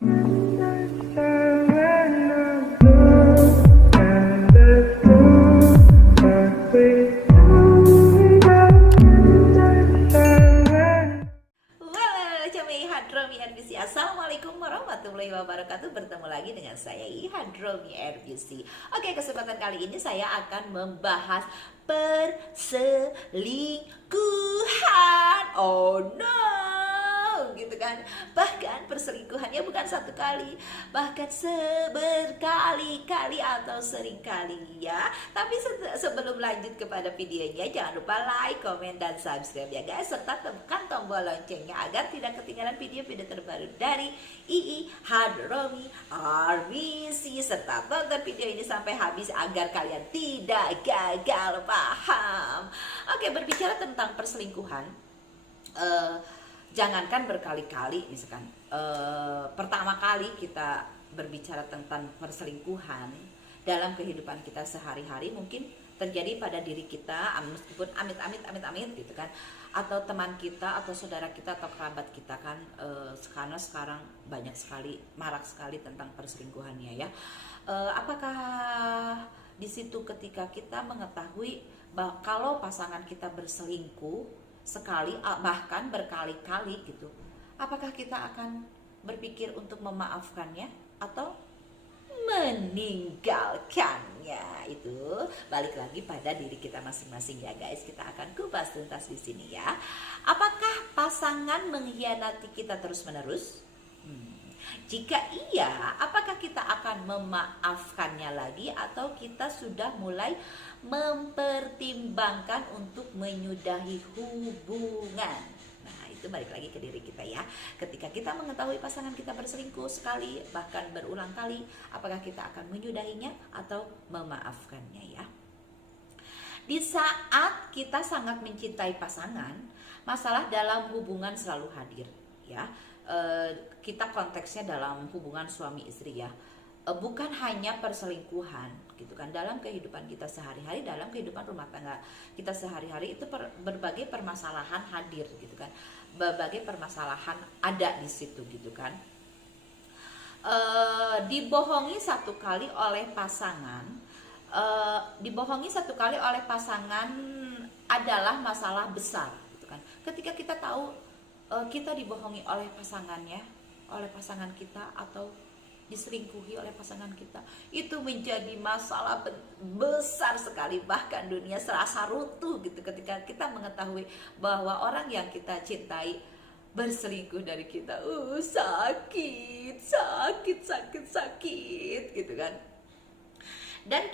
Assalamualaikum warahmatullahi wabarakatuh. Bertemu lagi dengan saya Ihadromi RBC. Oke, kesempatan kali ini saya akan membahas perselingkuhan. Oh no, gitu kan. Bahkan perselingkuhannya bukan satu kali, bahkan berkali-kali atau sering kali ya. Tapi sebelum lanjut kepada videonya, jangan lupa like, komen, dan subscribe ya guys, serta tekan tombol loncengnya agar tidak ketinggalan video-video terbaru dari Ihadromi RBC. Serta tonton video ini sampai habis agar kalian tidak gagal paham. Oke, berbicara tentang perselingkuhan, jangankan berkali-kali, misalkan pertama kali kita berbicara tentang perselingkuhan dalam kehidupan kita sehari-hari, mungkin terjadi pada diri kita, meskipun amit-amit gitu kan, atau teman kita atau saudara kita atau kerabat kita kan, karena sekarang banyak sekali, marak sekali tentang perselingkuhannya ya. Apakah di situ ketika kita mengetahui bahwa kalau pasangan kita berselingkuh sekali bahkan berkali-kali gitu, apakah kita akan berpikir untuk memaafkannya atau meninggalkannya? Itu balik lagi pada diri kita masing-masing ya guys. Kita akan kupas tuntas di sini ya. Apakah pasangan mengkhianati kita terus-menerus? Jika iya, apakah kita akan memaafkannya lagi atau kita sudah mulai mempertimbangkan untuk menyudahi hubungan? Nah, itu balik lagi ke diri kita ya. Ketika kita mengetahui pasangan kita berselingkuh sekali bahkan berulang kali, apakah kita akan menyudahinya atau memaafkannya ya? Di saat kita sangat mencintai pasangan, masalah dalam hubungan selalu hadir ya. Kita konteksnya dalam hubungan suami istri ya, bukan hanya perselingkuhan gitu kan. Dalam kehidupan kita sehari-hari, dalam kehidupan rumah tangga kita sehari-hari itu berbagai permasalahan hadir gitu kan, berbagai permasalahan ada di situ gitu kan. Dibohongi satu kali oleh pasangan, adalah masalah besar gitu kan. Ketika kita tahu kita dibohongi oleh pasangan kita atau diselingkuhi oleh pasangan kita, itu menjadi masalah besar sekali, bahkan dunia serasa runtuh gitu ketika kita mengetahui bahwa orang yang kita cintai berselingkuh dari kita. Sakit gitu kan. Dan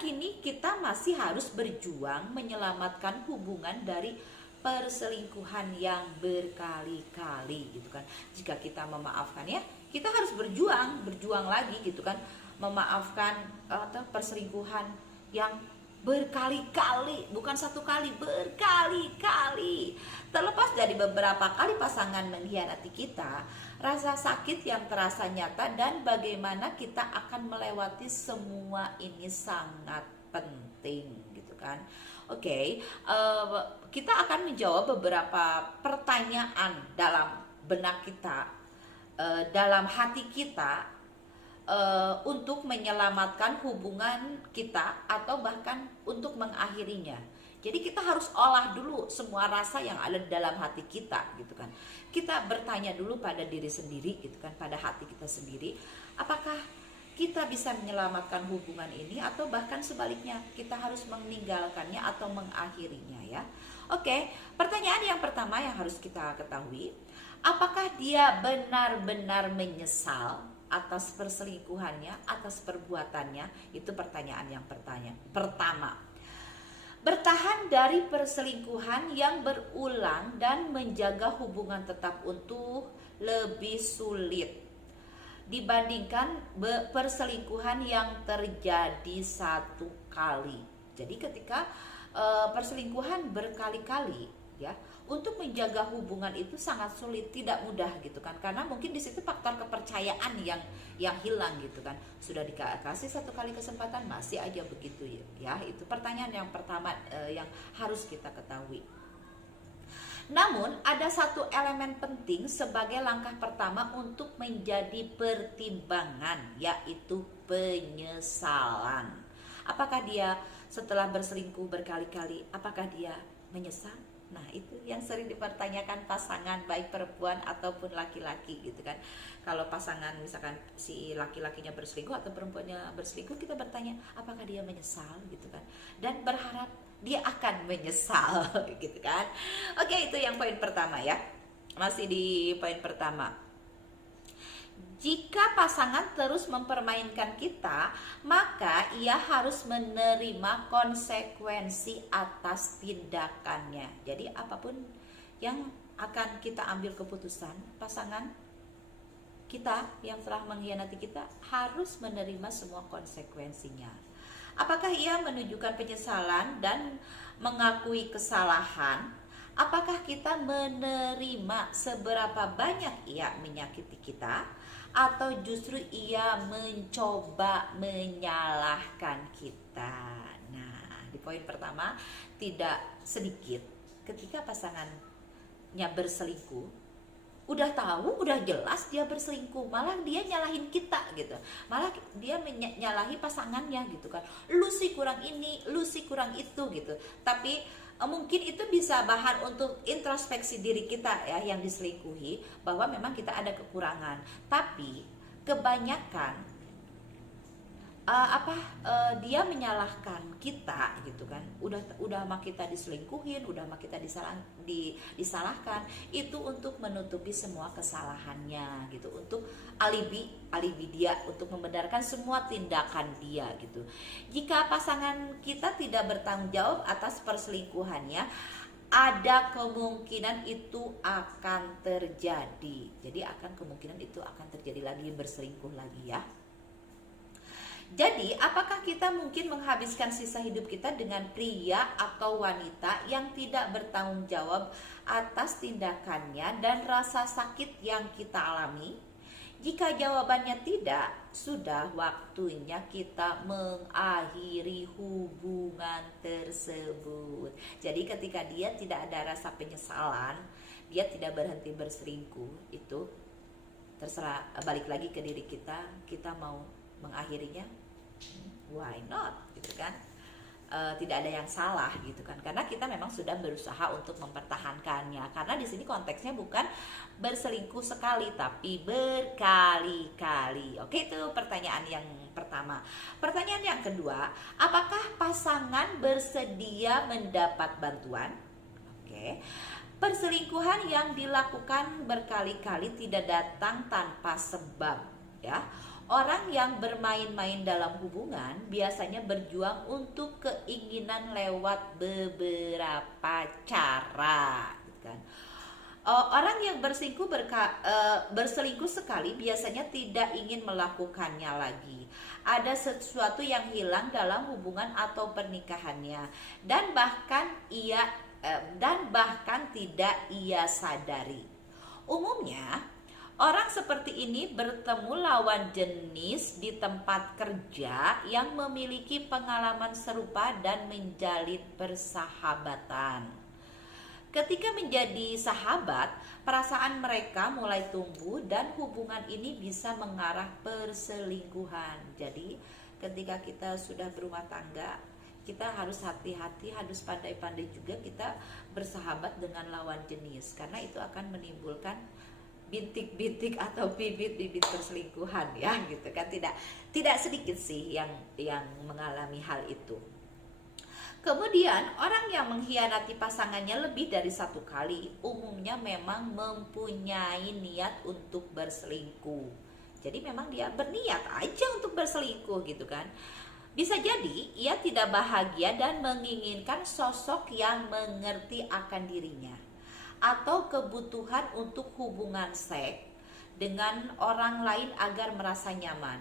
kini kita masih harus berjuang menyelamatkan hubungan dari perselingkuhan yang berkali-kali gitu kan. Jika kita memaafkan ya, kita harus berjuang lagi gitu kan, memaafkan atau perselingkuhan yang berkali-kali, bukan satu kali, berkali-kali. Terlepas dari beberapa kali pasangan mengkhianati kita, rasa sakit yang terasa nyata dan bagaimana kita akan melewati semua ini sangat penting gitu kan. Oke, kita akan menjawab beberapa pertanyaan dalam benak kita, dalam hati kita, untuk menyelamatkan hubungan kita atau bahkan untuk mengakhirinya. Jadi kita harus olah dulu semua rasa yang ada dalam hati kita gitu kan. Kita bertanya dulu pada diri sendiri gitu kan, pada hati kita sendiri, apakah kita bisa menyelamatkan hubungan ini atau bahkan sebaliknya kita harus meninggalkannya atau mengakhirinya ya. Oke, pertanyaan yang pertama yang harus kita ketahui, apakah dia benar-benar menyesal atas perselingkuhannya, atas perbuatannya? Itu pertanyaan yang pertama. Bertahan dari perselingkuhan yang berulang dan menjaga hubungan tetap utuh lebih sulit dibandingkan perselingkuhan yang terjadi satu kali. Jadi ketika perselingkuhan berkali-kali ya, untuk menjaga hubungan itu sangat sulit, tidak mudah gitu kan, karena mungkin di situ faktor kepercayaan yang hilang gitu kan. Sudah dikasih satu kali kesempatan masih aja begitu ya. Itu pertanyaan yang pertama yang harus kita ketahui. Namun, ada satu elemen penting sebagai langkah pertama untuk menjadi pertimbangan, yaitu penyesalan. Apakah dia setelah berselingkuh berkali-kali, apakah dia menyesal? Nah, itu yang sering dipertanyakan pasangan, baik perempuan ataupun laki-laki gitu kan. Kalau pasangan misalkan si laki-lakinya berselingkuh atau perempuannya berselingkuh, kita bertanya apakah dia menyesal gitu kan. Dan berharap dia akan menyesal gitu kan. Oke, itu yang poin pertama ya. Masih di poin pertama. Jika pasangan terus mempermainkan kita, maka ia harus menerima konsekuensi atas tindakannya. Jadi apapun yang akan kita ambil keputusan, pasangan kita yang telah mengkhianati kita harus menerima semua konsekuensinya. Apakah ia menunjukkan penyesalan dan mengakui kesalahan? Apakah kita menerima seberapa banyak ia menyakiti kita? Atau justru ia mencoba menyalahkan kita? Nah, di poin pertama, tidak sedikit ketika pasangannya berselingkuh, udah tahu, udah jelas dia berselingkuh, malah dia nyalahin kita gitu, malah dia nyalahi pasangannya gitu kan, lu sih kurang ini, lu sih kurang itu gitu. Tapi mungkin itu bisa bahan untuk introspeksi diri kita ya, yang diselingkuhi, bahwa memang kita ada kekurangan. Tapi kebanyakan dia menyalahkan kita gitu kan, udah mah kita diselingkuhin, udah mah kita disalahkan, itu untuk menutupi semua kesalahannya gitu, untuk alibi dia, untuk membenarkan semua tindakan dia gitu. Jika pasangan kita tidak bertanggung jawab atas perselingkuhannya, ada kemungkinan itu akan terjadi. Jadi kemungkinan itu akan terjadi lagi, berselingkuh lagi ya. Jadi, apakah kita mungkin menghabiskan sisa hidup kita dengan pria atau wanita yang tidak bertanggung jawab atas tindakannya dan rasa sakit yang kita alami? Jika jawabannya tidak, sudah waktunya kita mengakhiri hubungan tersebut. Jadi ketika dia tidak ada rasa penyesalan, dia tidak berhenti berselingkuh, itu terserah, balik lagi ke diri kita mau mengakhirinya, why not gitu kan. Tidak ada yang salah gitu kan, karena kita memang sudah berusaha untuk mempertahankannya. Karena di sini konteksnya bukan berselingkuh sekali, tapi berkali-kali. Oke, itu pertanyaan yang pertama. Pertanyaan yang kedua, apakah pasangan bersedia mendapat bantuan? Oke. Perselingkuhan yang dilakukan berkali-kali tidak datang tanpa sebab ya. Orang yang bermain-main dalam hubungan biasanya berjuang untuk keinginan lewat beberapa cara, kan? Orang yang berselingkuh sekali biasanya tidak ingin melakukannya lagi. Ada sesuatu yang hilang dalam hubungan atau pernikahannya, dan bahkan tidak ia sadari. Umumnya orang seperti ini bertemu lawan jenis di tempat kerja yang memiliki pengalaman serupa dan menjalin persahabatan. Ketika menjadi sahabat, perasaan mereka mulai tumbuh dan hubungan ini bisa mengarah perselingkuhan. Jadi, ketika kita sudah berumah tangga, kita harus hati-hati, harus pandai-pandai juga kita bersahabat dengan lawan jenis, karena itu akan menimbulkan bintik-bintik atau bibit-bibit perselingkuhan ya gitu kan. Tidak sedikit sih yang mengalami hal itu. Kemudian orang yang mengkhianati pasangannya lebih dari satu kali umumnya memang mempunyai niat untuk berselingkuh. Jadi memang dia berniat aja untuk berselingkuh gitu kan. Bisa jadi ia tidak bahagia dan menginginkan sosok yang mengerti akan dirinya, atau kebutuhan untuk hubungan seks dengan orang lain agar merasa nyaman.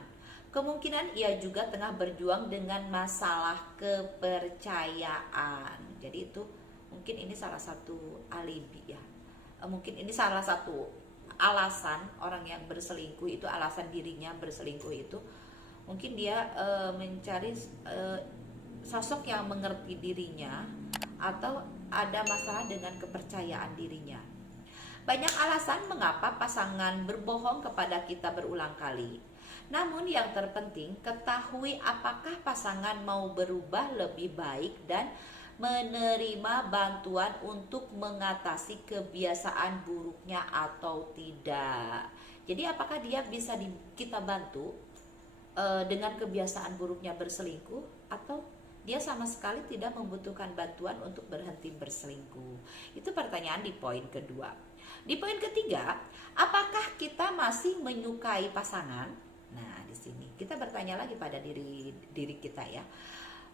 Kemungkinan ia juga tengah berjuang dengan masalah kepercayaan. Jadi itu mungkin ini salah satu alibi ya. Mungkin ini salah satu alasan orang yang berselingkuh itu, alasan dirinya berselingkuh itu. Mungkin dia mencari sosok yang mengerti dirinya, atau ada masalah dengan kepercayaan dirinya. Banyak alasan mengapa pasangan berbohong kepada kita berulang kali. Namun yang terpenting, ketahui apakah pasangan mau berubah lebih baik dan menerima bantuan untuk mengatasi kebiasaan buruknya atau tidak. Jadi apakah dia bisa kita bantu dengan kebiasaan buruknya berselingkuh, atau dia sama sekali tidak membutuhkan bantuan untuk berhenti berselingkuh. Itu pertanyaan di poin kedua. Di poin ketiga, apakah kita masih menyukai pasangan? Nah, di sini kita bertanya lagi pada diri kita ya.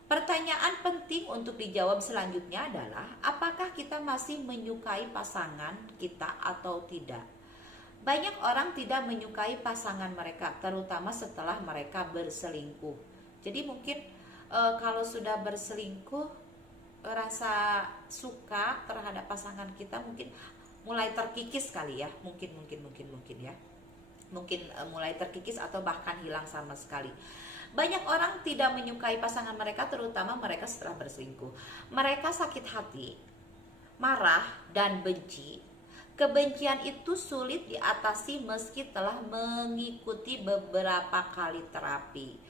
Pertanyaan penting untuk dijawab selanjutnya adalah apakah kita masih menyukai pasangan kita atau tidak? Banyak orang tidak menyukai pasangan mereka, terutama setelah mereka berselingkuh. Jadi mungkin kalau sudah berselingkuh, rasa suka terhadap pasangan kita mungkin mulai terkikis kali ya, mungkin ya, mungkin mulai terkikis atau bahkan hilang sama sekali. Banyak orang tidak menyukai pasangan mereka, terutama mereka setelah berselingkuh. Mereka sakit hati, marah, dan benci. Kebencian itu sulit diatasi meski telah mengikuti beberapa kali terapi.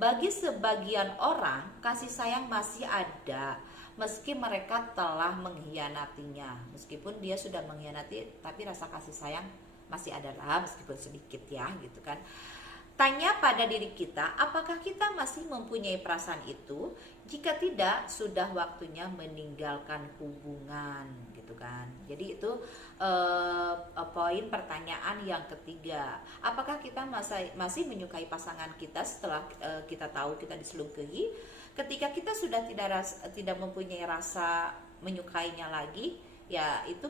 Bagi sebagian orang, kasih sayang masih ada meski mereka telah mengkhianatinya. Meskipun dia sudah mengkhianati, tapi rasa kasih sayang masih ada lah, meskipun sedikit ya, gitu kan. Tanya pada diri kita, apakah kita masih mempunyai perasaan itu? Jika tidak, sudah waktunya meninggalkan hubungan, gitu kan. Jadi itu poin pertanyaan yang ketiga. Apakah kita masih menyukai pasangan kita setelah kita tahu kita diselingkuhi? Ketika kita sudah tidak mempunyai rasa menyukainya lagi, ya itu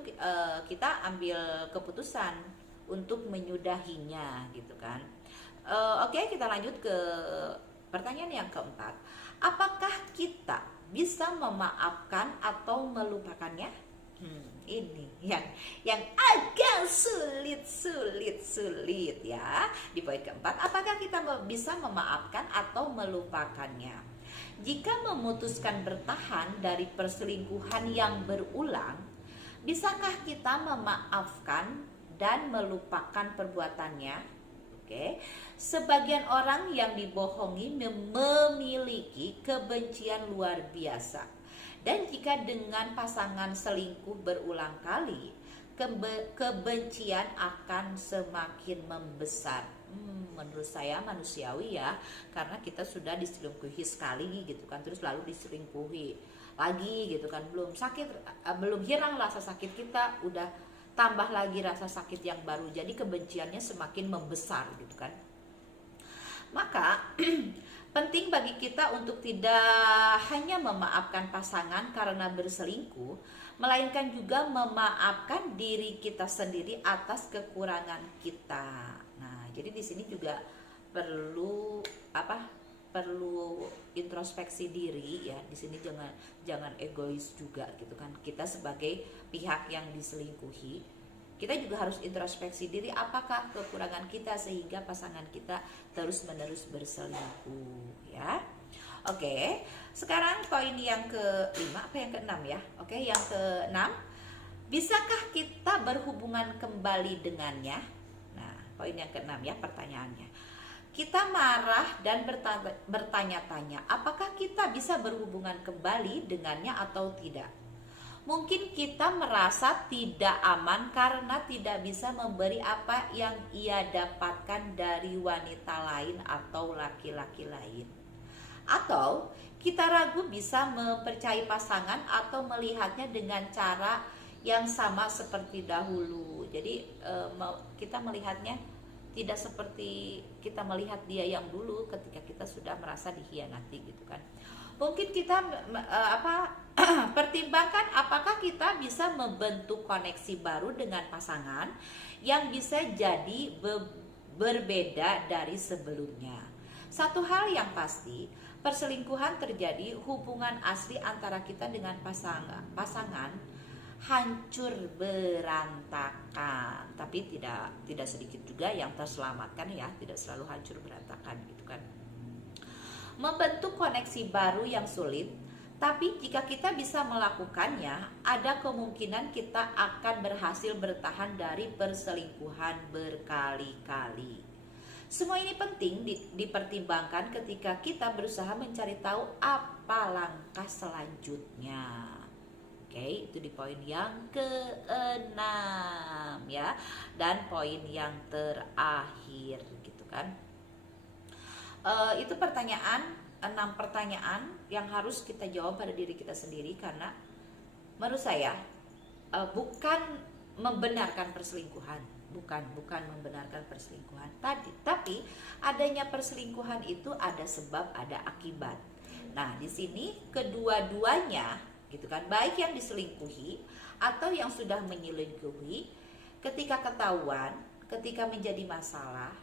kita ambil keputusan untuk menyudahinya, gitu kan. Oke, kita lanjut ke pertanyaan yang keempat. Apakah kita bisa memaafkan atau melupakannya? Ini yang agak sulit ya. Di poin keempat, apakah kita bisa memaafkan atau melupakannya? Jika memutuskan bertahan dari perselingkuhan yang berulang, bisakah kita memaafkan dan melupakan perbuatannya? Sebagian orang yang dibohongi memiliki kebencian luar biasa, dan jika dengan pasangan selingkuh berulang kali, kebencian akan semakin membesar. Menurut saya manusiawi ya, karena kita sudah diselingkuhi sekali gitu kan, terus lalu diselingkuhi lagi gitu kan, belum hilang rasa sakit kita, udah tambah lagi rasa sakit yang baru, jadi kebenciannya semakin membesar gitu kan. Maka penting bagi kita untuk tidak hanya memaafkan pasangan karena berselingkuh, melainkan juga memaafkan diri kita sendiri atas kekurangan kita. Nah, jadi di sini juga perlu perlu introspeksi diri ya. Di sini jangan egois juga gitu kan. Kita sebagai pihak yang diselingkuhi, kita juga harus introspeksi diri, apakah kekurangan kita sehingga pasangan kita terus-menerus berselingkuh ya. Oke, sekarang poin yang kelima, yang keenam ya. Oke, yang keenam, bisakah kita berhubungan kembali dengannya? Nah, poin yang keenam ya, pertanyaannya. Kita marah dan bertanya-tanya, apakah kita bisa berhubungan kembali dengannya atau tidak? Mungkin kita merasa tidak aman karena tidak bisa memberi apa yang ia dapatkan dari wanita lain atau laki-laki lain. Atau kita ragu bisa mempercayai pasangan atau melihatnya dengan cara yang sama seperti dahulu. Jadi kita melihatnya tidak seperti kita melihat dia yang dulu ketika kita sudah merasa dikhianati gitu kan. Mungkin kita pertimbangkan apakah kita bisa membentuk koneksi baru dengan pasangan yang bisa jadi berbeda dari sebelumnya. Satu hal yang pasti, perselingkuhan terjadi, hubungan asli antara kita dengan pasangan hancur berantakan. Tapi tidak sedikit juga yang terselamatkan ya, tidak selalu hancur berantakan gitu kan. Membentuk koneksi baru yang sulit, Tapi jika kita bisa melakukannya, ada kemungkinan kita akan berhasil bertahan dari perselingkuhan berkali-kali. Semua ini penting dipertimbangkan ketika kita berusaha mencari tahu apa langkah selanjutnya. Oke, itu di poin yang ke-6 ya. Dan poin yang terakhir gitu kan. Itu 6 pertanyaan yang harus kita jawab pada diri kita sendiri, karena menurut saya bukan membenarkan perselingkuhan, bukan membenarkan perselingkuhan tapi adanya perselingkuhan itu ada sebab, ada akibat. Nah, di sini kedua-duanya gitu kan, baik yang diselingkuhi atau yang sudah menyelingkuhi, ketika ketahuan, ketika menjadi masalah,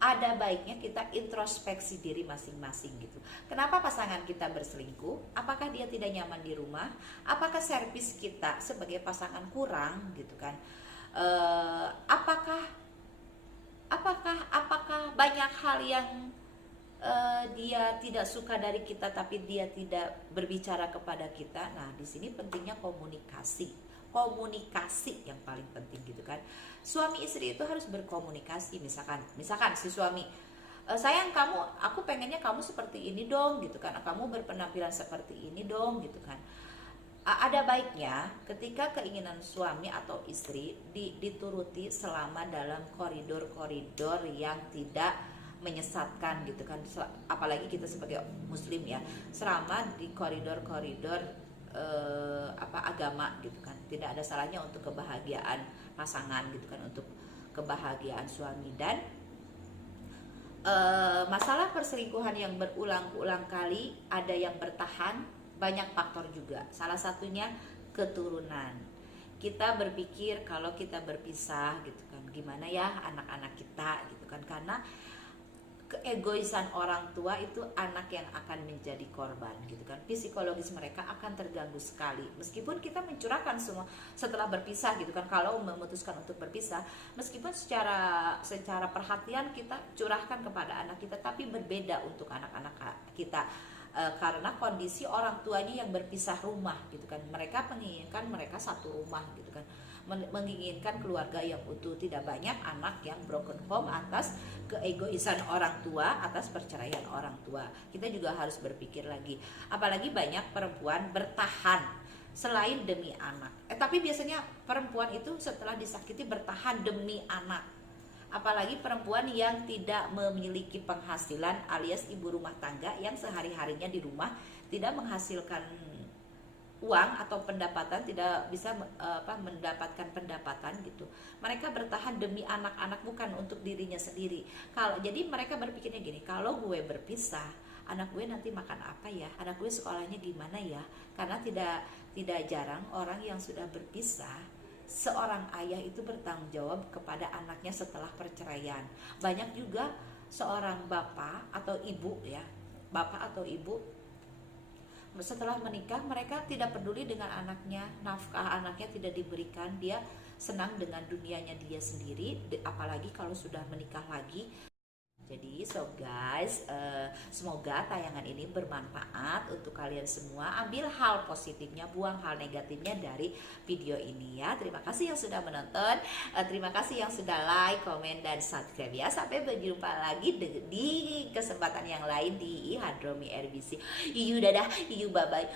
ada baiknya kita introspeksi diri masing-masing gitu. Kenapa pasangan kita berselingkuh? Apakah dia tidak nyaman di rumah? Apakah servis kita sebagai pasangan kurang gitu kan? Apakah banyak hal yang dia tidak suka dari kita tapi dia tidak berbicara kepada kita? Nah, di sini pentingnya komunikasi yang paling penting gitu kan. Suami istri itu harus berkomunikasi. Misalkan si suami, sayang aku pengennya kamu seperti ini dong gitu kan, kamu berpenampilan seperti ini dong gitu kan. Ada baiknya ketika keinginan suami atau istri dituruti selama dalam koridor-koridor yang tidak menyesatkan gitu kan. Apalagi kita sebagai muslim ya, selama di koridor-koridor agama gitu kan, tidak ada salahnya untuk kebahagiaan pasangan gitu kan, untuk kebahagiaan suami. Dan masalah perselingkuhan yang berulang-ulang kali, ada yang bertahan, banyak faktor juga. Salah satunya keturunan. Kita berpikir kalau kita berpisah gitu kan, gimana ya anak-anak kita gitu kan, karena keegoisan orang tua itu anak yang akan menjadi korban gitu kan. Psikologis mereka akan terganggu sekali. Meskipun kita mencurahkan semua setelah berpisah gitu kan, kalau memutuskan untuk berpisah, meskipun secara perhatian kita curahkan kepada anak kita, tapi berbeda untuk anak-anak kita. Karena kondisi orang tuanya yang berpisah rumah gitu kan. Mereka menginginkan mereka satu rumah gitu kan, menginginkan keluarga yang utuh. Tidak banyak anak yang broken home atas keegoisan orang tua, atas perceraian orang tua. Kita juga harus berpikir lagi. Apalagi banyak perempuan bertahan selain demi anak. Tapi biasanya perempuan itu setelah disakiti bertahan demi anak. Apalagi perempuan yang tidak memiliki penghasilan alias ibu rumah tangga yang sehari-harinya di rumah tidak menghasilkan uang atau pendapatan, tidak bisa mendapatkan pendapatan gitu. Mereka bertahan demi anak-anak, bukan untuk dirinya sendiri. Jadi mereka berpikirnya gini, kalau gue berpisah, anak gue nanti makan apa ya? Anak gue sekolahnya gimana ya? Karena tidak jarang orang yang sudah berpisah, seorang ayah itu bertanggung jawab kepada anaknya setelah perceraian. Banyak juga seorang bapak atau ibu ya, bapak atau ibu setelah menikah mereka tidak peduli dengan anaknya, nafkah anaknya tidak diberikan, dia senang dengan dunianya dia sendiri, apalagi kalau sudah menikah lagi. Jadi guys, semoga tayangan ini bermanfaat untuk kalian semua. Ambil hal positifnya, buang hal negatifnya dari video ini ya. Terima kasih yang sudah menonton, terima kasih yang sudah like, komen, dan subscribe ya. Sampai berjumpa lagi di kesempatan yang lain di Hadromi RBC. Dadah, bye bye.